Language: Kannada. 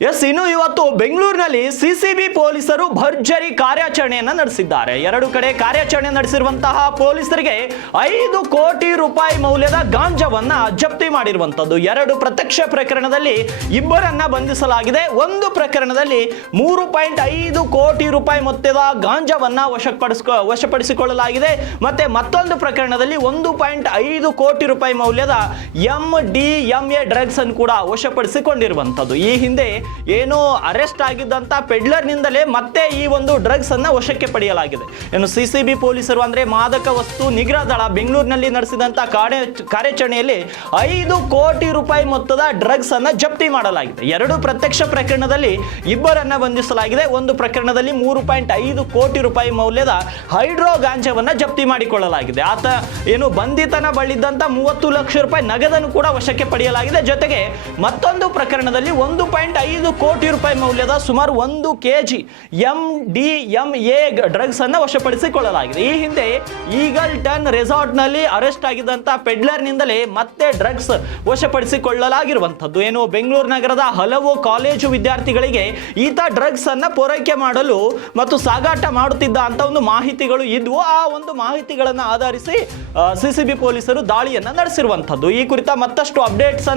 ಎಸ್, ಇನ್ನು ಇವತ್ತು ಬೆಂಗಳೂರಿನಲ್ಲಿ ಸಿಸಿಬಿ ಪೊಲೀಸರು ಭರ್ಜರಿ ಕಾರ್ಯಾಚರಣೆಯನ್ನ ನಡೆಸಿದ್ದಾರೆ. ಎರಡು ಕಡೆ ಕಾರ್ಯಾಚರಣೆ ನಡೆಸಿರುವಂತಹ ಪೊಲೀಸರಿಗೆ 5 ಕೋಟಿ ರೂಪಾಯಿ ಮೌಲ್ಯದ ಗಾಂಜಾವನ್ನ ಜಪ್ತಿ ಮಾಡಿರುವಂತದ್ದು. 2 ಪ್ರತ್ಯಕ್ಷ ಪ್ರಕರಣದಲ್ಲಿ ಇಬ್ಬರನ್ನ ಬಂಧಿಸಲಾಗಿದೆ. ಒಂದು ಪ್ರಕರಣದಲ್ಲಿ 3.5 ಕೋಟಿ ರೂಪಾಯಿ ಮೊತ್ತದ ಗಾಂಜಾವನ್ನ ವಶಪಡಿಸಿಕೊಳ್ಳಲಾಗಿದೆ. ಮತ್ತೆ ಮತ್ತೊಂದು ಪ್ರಕರಣದಲ್ಲಿ 1.5 ಕೋಟಿ ರೂಪಾಯಿ ಮೌಲ್ಯದ MDMA ಡ್ರಗ್ಸ್ ಅನ್ನು ಕೂಡ ವಶಪಡಿಸಿಕೊಂಡಿರುವಂತದ್ದು. ಈ ಹಿಂದೆ ಏನು ಅರೆಸ್ಟ್ ಆಗಿದ್ದಂತ ಪೆಡ್ಲರ್ ನಿಂದಲೇ ಮತ್ತೆ ಈ ಒಂದು ಡ್ರಗ್ಸ್ ಅನ್ನ ವಶಕ್ಕೆ ಪಡೆಯಲಾಗಿದೆ. ಏನು ಸಿಸಿಬಿ ಪೊಲೀಸರು ಅಂದ್ರೆ ಮಾದಕ ವಸ್ತು ನಿಗ್ರಹ ದಳ ಬೆಂಗಳೂರಿನಲ್ಲಿ ನಡೆಸಿದಂತ ಕಾರ್ಯಾಚರಣೆಯಲ್ಲಿ 5 ಕೋಟಿ ರೂಪಾಯಿ ಮೊತ್ತದ ಡ್ರಗ್ಸ್ ಅನ್ನ ಜಪ್ತಿ ಮಾಡಲಾಗಿದೆ. 2 ಪ್ರತ್ಯಕ್ಷ ಪ್ರಕರಣದಲ್ಲಿ ಇಬ್ಬರನ್ನ ಬಂಧಿಸಲಾಗಿದೆ. ಒಂದು ಪ್ರಕರಣದಲ್ಲಿ 3.5 ಕೋಟಿ ರೂಪಾಯಿ ಮೌಲ್ಯದ ಹೈಡ್ರೋ ಗಾಂಜಾವನ್ನ ಜಪ್ತಿ ಮಾಡಿಕೊಳ್ಳಲಾಗಿದೆ. ಆತ ಏನು ಬಂಧಿತನ ಬಳಿದ್ದಂತ 30 ಲಕ್ಷ ರೂಪಾಯಿ ನಗದನ್ನು ಕೂಡ ವಶಕ್ಕೆ ಪಡೆಯಲಾಗಿದೆ. ಜೊತೆಗೆ ಮತ್ತೊಂದು ಪ್ರಕರಣದಲ್ಲಿ 1.5 ಕೋಟಿ ರೂಪಾಯಿ ಮೌಲ್ಯದ ಸುಮಾರು 1 kg MDMA ಡ್ರಗ್ಸ್ ಅನ್ನ ವಶಪಡಿಸಿಕೊಳ್ಳಲಾಗಿದೆ. ಈ ಹಿಂದೆ ಈಗಲ್ ಟನ್ ರೆಸಾರ್ಟ್ ನಲ್ಲಿ ಅರೆಸ್ಟ್ ಆಗಿದ್ದಂತ ಪೆಡ್ಲರ್ ನಿಂದಲೇ ಮತ್ತೆ ಡ್ರಗ್ಸ್ ವಶಪಡಿಸಿಕೊಳ್ಳಲಾಗಿರುವಂತದ್ದು. ಏನು ಬೆಂಗಳೂರು ನಗರದ ಹಲವು ಕಾಲೇಜು ವಿದ್ಯಾರ್ಥಿಗಳಿಗೆ ಈತ ಡ್ರಗ್ಸ್ ಅನ್ನ ಪೂರೈಕೆ ಮಾಡಲು ಮತ್ತು ಸಾಗಾಟ ಮಾಡುತ್ತಿದ್ದ ಅಂತ ಒಂದು ಮಾಹಿತಿಗಳು ಇದ್ವು. ಆ ಒಂದು ಮಾಹಿತಿಗಳನ್ನ ಆಧರಿಸಿ ಸಿಸಿಬಿ ಪೊಲೀಸರು ದಾಳಿಯನ್ನ ನಡೆಸಿರುವಂತದ್ದು. ಈ ಕುರಿತ ಮತ್ತಷ್ಟು ಅಪ್ಡೇಟ್ಸ್